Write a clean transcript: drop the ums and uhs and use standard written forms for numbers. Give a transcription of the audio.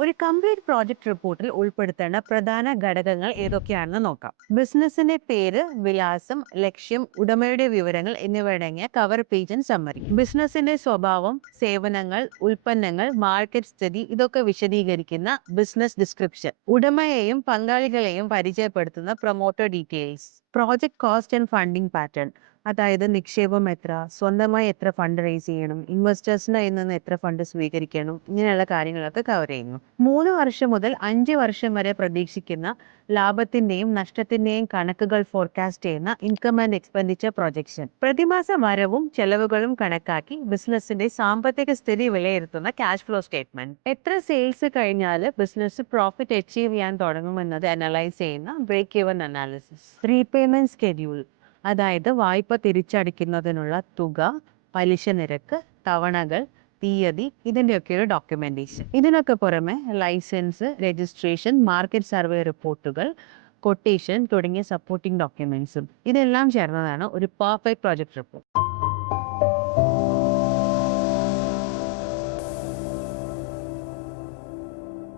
ഒരു complete project റിപ്പോർട്ടിൽ ഉൾപ്പെടുത്തേണ്ട പ്രധാന ഘടകങ്ങൾ ഏതൊക്കെയാണെന്ന് നോക്കാം. ബിസിനസിന്റെ പേര്, വിലാസം, ലക്ഷ്യം, ഉടമയുടെ വിവരങ്ങൾ എന്നിവയടങ്ങിയ കവർ പേജ് ആൻഡ് സമ്മറി. ബിസിനസിന്റെ സ്വഭാവം, സേവനങ്ങൾ, ഉൽപ്പന്നങ്ങൾ, മാർക്കറ്റ് സ്ഥിതി ഇതൊക്കെ വിശദീകരിക്കുന്ന ബിസിനസ് ഡിസ്ക്രിപ്ഷൻ. ഉടമയെയും പങ്കാളികളെയും പരിചയപ്പെടുത്തുന്ന promoter details. Project cost and funding pattern, അതായത് നിക്ഷേപം എത്ര, സ്വന്തമായി എത്ര ഫണ്ട് റേസ് ചെയ്യണം, ഇൻവെസ്റ്റേഴ്സിന്റെ കയ്യിൽ നിന്ന് എത്ര ഫണ്ട് സ്വീകരിക്കണം, ഇങ്ങനെയുള്ള കാര്യങ്ങളൊക്കെ കവർ ചെയ്യുന്നു. 3 വർഷം മുതൽ 5 വർഷം വരെ പ്രതീക്ഷിക്കുന്ന ലാഭത്തിന്റെയും നഷ്ടത്തിന്റെയും കണക്കുകൾ ഫോർകാസ്റ്റ് ചെയ്യുന്ന ഇൻകം ആൻഡ് എക്സ്പെൻഡിച്ചർ പ്രൊജക്ഷൻ. പ്രതിമാസ വരവും ചെലവുകളും കണക്കാക്കി ബിസിനസിന്റെ സാമ്പത്തിക സ്ഥിതി വിലയിരുത്തുന്ന ക്യാഷ് ഫ്ലോ സ്റ്റേറ്റ്മെന്റ്. എത്ര സെയിൽസ് കഴിഞ്ഞാൽ ബിസിനസ് പ്രോഫിറ്റ് അച്ചീവ് ചെയ്യാൻ തുടങ്ങുമെന്നത് അനലൈസ് ചെയ്യുന്ന break even analysis. Repayment schedule, അതായത് വായ്പ തിരിച്ചടയ്ക്കുന്നതിനുള്ള തുക, പലിശ നിരക്ക്, തവണകൾ, തീയതി, ഇതിൻ്റെയൊക്കെ ഒരു ഡോക്യുമെന്റേഷൻ. ഇതിനൊക്കെ പുറമെ ലൈസൻസ്, രജിസ്ട്രേഷൻ, മാർക്കറ്റ് സർവേ റിപ്പോർട്ടുകൾ, കൊട്ടേഷൻ തുടങ്ങിയ സപ്പോർട്ടിംഗ് ഡോക്യുമെന്റ്സും ഇതെല്ലാം ചേർന്നതാണ് ഒരു പെർഫെക്റ്റ് പ്രോജക്റ്റ് റിപ്പോർട്ട്.